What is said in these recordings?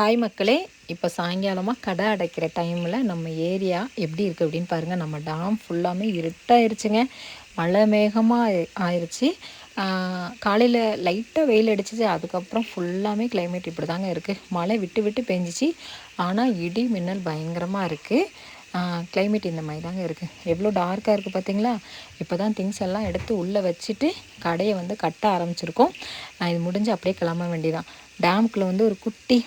Hi மக்களே, இப்போ சாயங்காலமாக கடை அடைக்கிற டைமில் நம்ம ஏரியா எப்படி இருக்குது அப்படின்னு பாருங்கள். நம்ம டேம் ஃபுல்லாமே இருட்டாயிருச்சுங்க. மழை மேகமாக ஆயிடுச்சு. காலையில் லைட்டாக வெயில் அடிச்சிச்சு. அதுக்கப்புறம் ஃபுல்லாமே கிளைமேட் இப்படி தாங்க இருக்குது. மழை விட்டு விட்டு பெஞ்சிச்சு. ஆனால் இடி மின்னல் பயங்கரமாக இருக்குது. கிளைமேட் இந்த மாதிரி தாங்க இருக்குது. எவ்வளோ டார்க்காக இருக்குது பார்த்தீங்களா? இப்போ தான் திங்ஸ் எல்லாம் எடுத்து உள்ளே வச்சுட்டு கடையை கட்ட ஆரம்பிச்சிருக்கோம். இது முடிஞ்சு அப்படியே கிளம்ப வேண்டியதான். டேமுக்குள்ளே ஒரு குட்டி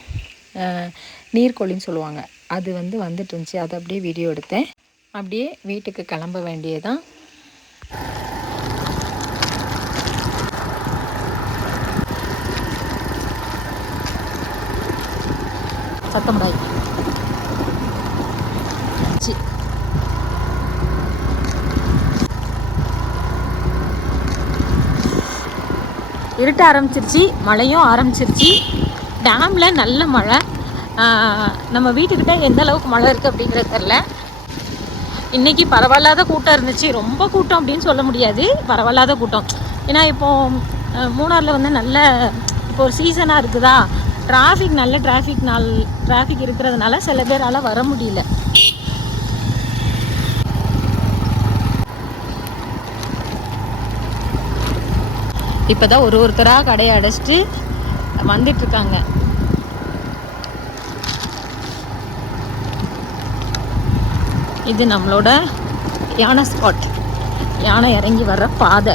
நீர்க்கோழின்னு சொல்லுவாங்க, அது வந்துட்டு இருந்துச்சு. அதை அப்படியே வீடியோ எடுத்தேன். அப்படியே வீட்டுக்கு கிளம்ப வேண்டியதான். சத்தமுடாய் இருட்ட ஆரம்பிச்சிருச்சு, மழையும் ஆரம்பிச்சிருச்சு. டேமில் நல்ல மழை. நம்ம வீட்டுக்கிட்ட எந்த அளவுக்கு மழை இருக்குது அப்படிங்கிறது தெரில. இன்றைக்கி பரவாயில்லாத கூட்டம் இருந்துச்சு. ரொம்ப கூட்டம் அப்படின்னு சொல்ல முடியாது, பரவாயில்லாத கூட்டம். ஏன்னா இப்போது மூணாரில் நல்ல இப்போ ஒரு சீசனாக இருக்குதா, நல்ல டிராஃபிக் இருக்கிறதுனால சில பேரால் வர முடியல. இப்போ தான் ஒருத்தராக கடையை அடைச்சிட்டு வந்துட்டுருக்காங்க. இது நம்மளோட யானை ஸ்பாட், யானை இறங்கி வர்ற பாதை.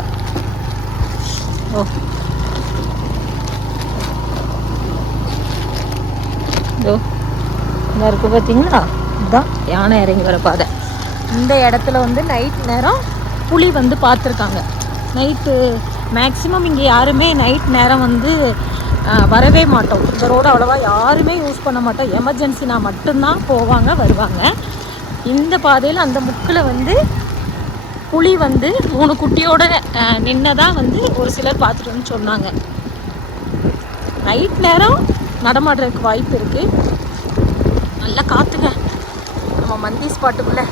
ஓ, இதோ இங்கே இருக்குது பார்த்தீங்களா? இதுதான் யானை இறங்கி வர பாதை. இந்த இடத்துல நைட் நேரம் புலி பார்த்துருக்காங்க. நைட்டு மேக்ஸிமம் இங்கே யாருமே நைட் நேரம் வரவே மாட்டோம். இந்த ரோடு அவ்வளோவா யாருமே யூஸ் பண்ண மாட்டோம். எமர்ஜென்சினா மட்டும்தான் போவாங்க வருவாங்க. இந்த பாதையில் அந்த முக்கில் புலி 3 குட்டியோட நின்னதாக ஒரு சிலர் பார்த்துட்டு சொன்னாங்க. நைட் நேரம் நடமாடுறதுக்கு வாய்ப்பு இருக்குது. நல்லா காற்றுங்க நம்ம மந்தி ஸ்பாட்டுக்குள்ளே.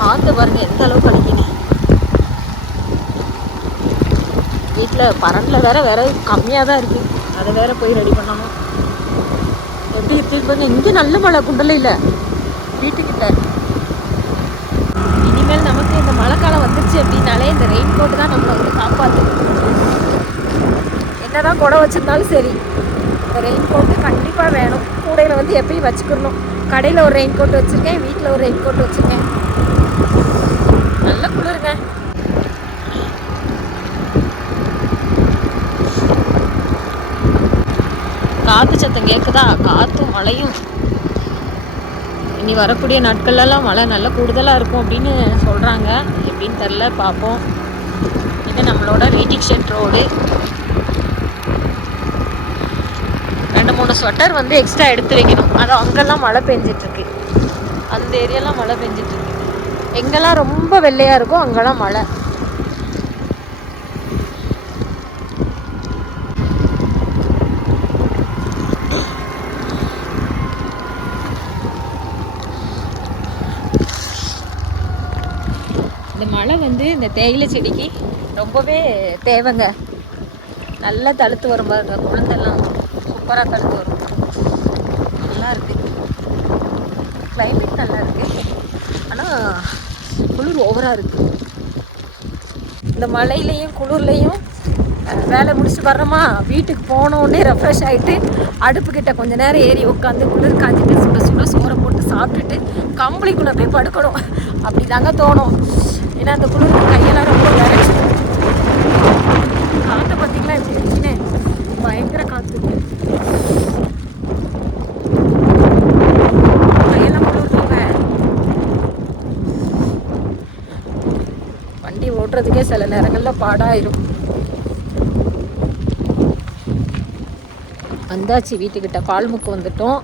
காற்று பாருங்க எந்த அளவுக்கு அடிக்குங்க. வீட்டில் பரண்டில் வேற கம்மியாக தான் இருக்குது. அதை வேற போய் ரெடி பண்ணணும். எப்படி எடுத்துட்டு பாருங்க. இங்கே நல்ல மழை குண்டலையில் வீட்டுக்கிட்ட. இனிமேல் நமக்கு இந்த மழை காலம் வந்துருச்சு அப்படின்னாலே இந்த ரெயின் கோட்டு தான் நம்மளை காப்பாற்று. என்னதான் குடை வச்சிருந்தாலும் சரி, இந்த ரெயின் கோட்டு கண்டிப்பாக வேணும். கூடையில் எப்பயும் வச்சுக்கணும். கடையில் ஒரு ரெயின் கோட்டு வச்சுருக்கேன், வீட்டில் ஒரு ரெயின் கோட்டு வச்சுருக்கேன். நல்ல குளிருங்க. காற்று சத்தம் கேட்குதா? காற்றும் மழையும். இனி வரக்கூடிய நாட்கள்லாம் மழை நல்லா கூடுதலாக இருக்கும் அப்படின்னு சொல்கிறாங்க. எப்படின்னு தெரில, பார்ப்போம். இது நம்மளோட waiting shed road. 2-3 sweater extra எடுத்து வைக்கணும். அது அங்கெல்லாம் மழை பெஞ்சிட்ருக்கு. அந்த ஏரியாலாம் மழை பெஞ்சிட்ருக்கு. எங்கெல்லாம் ரொம்ப வெள்ளையாக இருக்கும் அங்கெல்லாம் மழை. இந்த மழை இந்த தேயிலை செடிக்கு ரொம்பவே தேவைங்க. நல்லா தழுத்து வரும் பாருங்க. குழந்தெல்லாம் சூப்பராக தழுத்து வரும். நல்லா இருக்குது. கிளைமேட் நல்லா இருக்குது. ஆனால் குளிர் ஓவராக இருக்குது. இந்த மழையிலையும் குளிர்லையும் வேலை முடிச்சுட்டு வர்றோமா, வீட்டுக்கு போனோடனே ரெஃப்ரெஷ் ஆகிட்டு அடுப்புக்கிட்ட கொஞ்சம் நேரம் ஏறி உட்காந்து குளிர் காஞ்சிட்டு சுட சுட சோறை போட்டு சாப்பிட்டுட்டு கம்பளிக்குள்ளே போய் படுக்கணும். அப்படி தாங்க தோணும். ஏன்னா அந்த குளிருக்கு கையெல்லாம் ரொம்ப விரைச்சி. காற்றை பார்த்தீங்களா எப்படி இருக்குன்னு? பயங்கர காற்று. கையெல்லாம் குளிர்ந்துங்க. வண்டி ஓட்டுறதுக்கே சில நேரங்களில் பாடாயிரும். வந்தாச்சு வீட்டுக்கிட்ட. பால்முக்கு வந்துட்டோம்.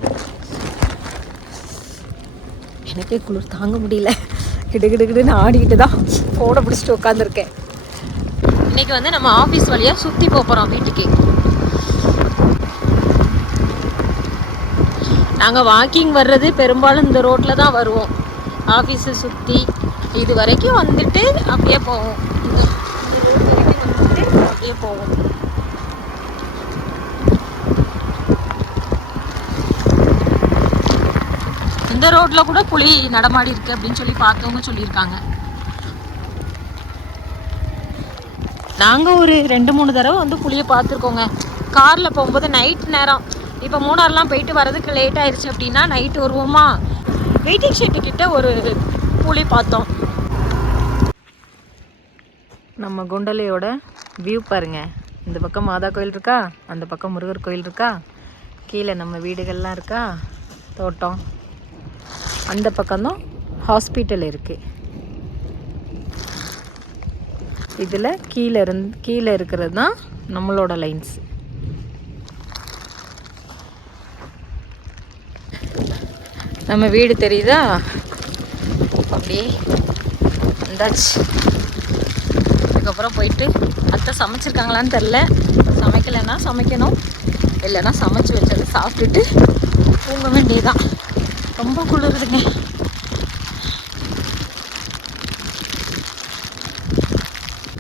எனக்கே குளிர் தாங்க முடியல. கிடுகிடுன்னு ஆடிக்கிட்டு தான் ஃபோனை பிடிச்சிட்டு உட்காந்துருக்கேன். இன்றைக்கி நம்ம ஆஃபீஸ் வழியாக சுற்றி போகிறோம் வீட்டுக்கு. நாங்கள் வாக்கிங் வர்றது பெரும்பாலும் இந்த ரோட்டில் தான் வருவோம். ஆஃபீஸை சுற்றி இது வரைக்கும் வந்துட்டு அப்படியே போவோம். ரோட்டில் கூட புலி நடமாடி இருக்கு அப்படின்னு சொல்லி பார்த்தவங்க சொல்லியிருக்காங்க. நாங்கள் ஒரு 2-3 தடவை வந்து புளியை பார்த்துருக்கோங்க காரில் போகும்போது. நைட் நேரம் இப்போ மூணாறுலாம் போயிட்டு வரதுக்கு லேட் ஆயிடுச்சு அப்படின்னா நைட்டு வருவோமா, வெயிட்டிங் ஷெட்டுக்கிட்ட ஒரு புலி பார்த்தோம். நம்ம குண்டலையோட வியூ பாருங்கள். இந்த பக்கம் மாதா கோயில் இருக்கா, அந்த பக்கம் முருகர் கோயில் இருக்கா, கீழே நம்ம வீடுகள்லாம் இருக்கா, தோட்டம், அந்த பக்கம்தான் ஹாஸ்பிட்டல் இருக்குது. இதில் கீழே இருக்கிறது தான் நம்மளோட லைன்ஸ். நம்ம வீடு தெரியுதா, அப்படியே வந்தாச்சு. அதுக்கப்புறம் போயிட்டு அத்தை சமைச்சிருக்காங்களான்னு தெரில, சமைக்கலைன்னா சமைக்கணும், இல்லைன்னா சமைச்சு வச்சதை சாப்பிட்டுட்டு தூங்க வேண்டியதுதான். ரொம்ப குளிருதுங்க.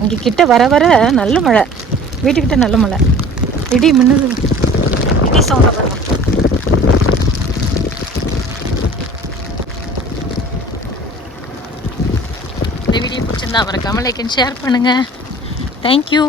இங்கே கிட்ட வர வர நல்ல மழை, வீட்டுக்கிட்ட நல்ல மழை, இடி மின்னுது, இடி சவுண்டை பாருங்க. இந்த வீடியோ பிடிச்சிருந்தா மறக்காம லைக் அண்ட் ஷேர் பண்ணுங்கள். தேங்க்யூ.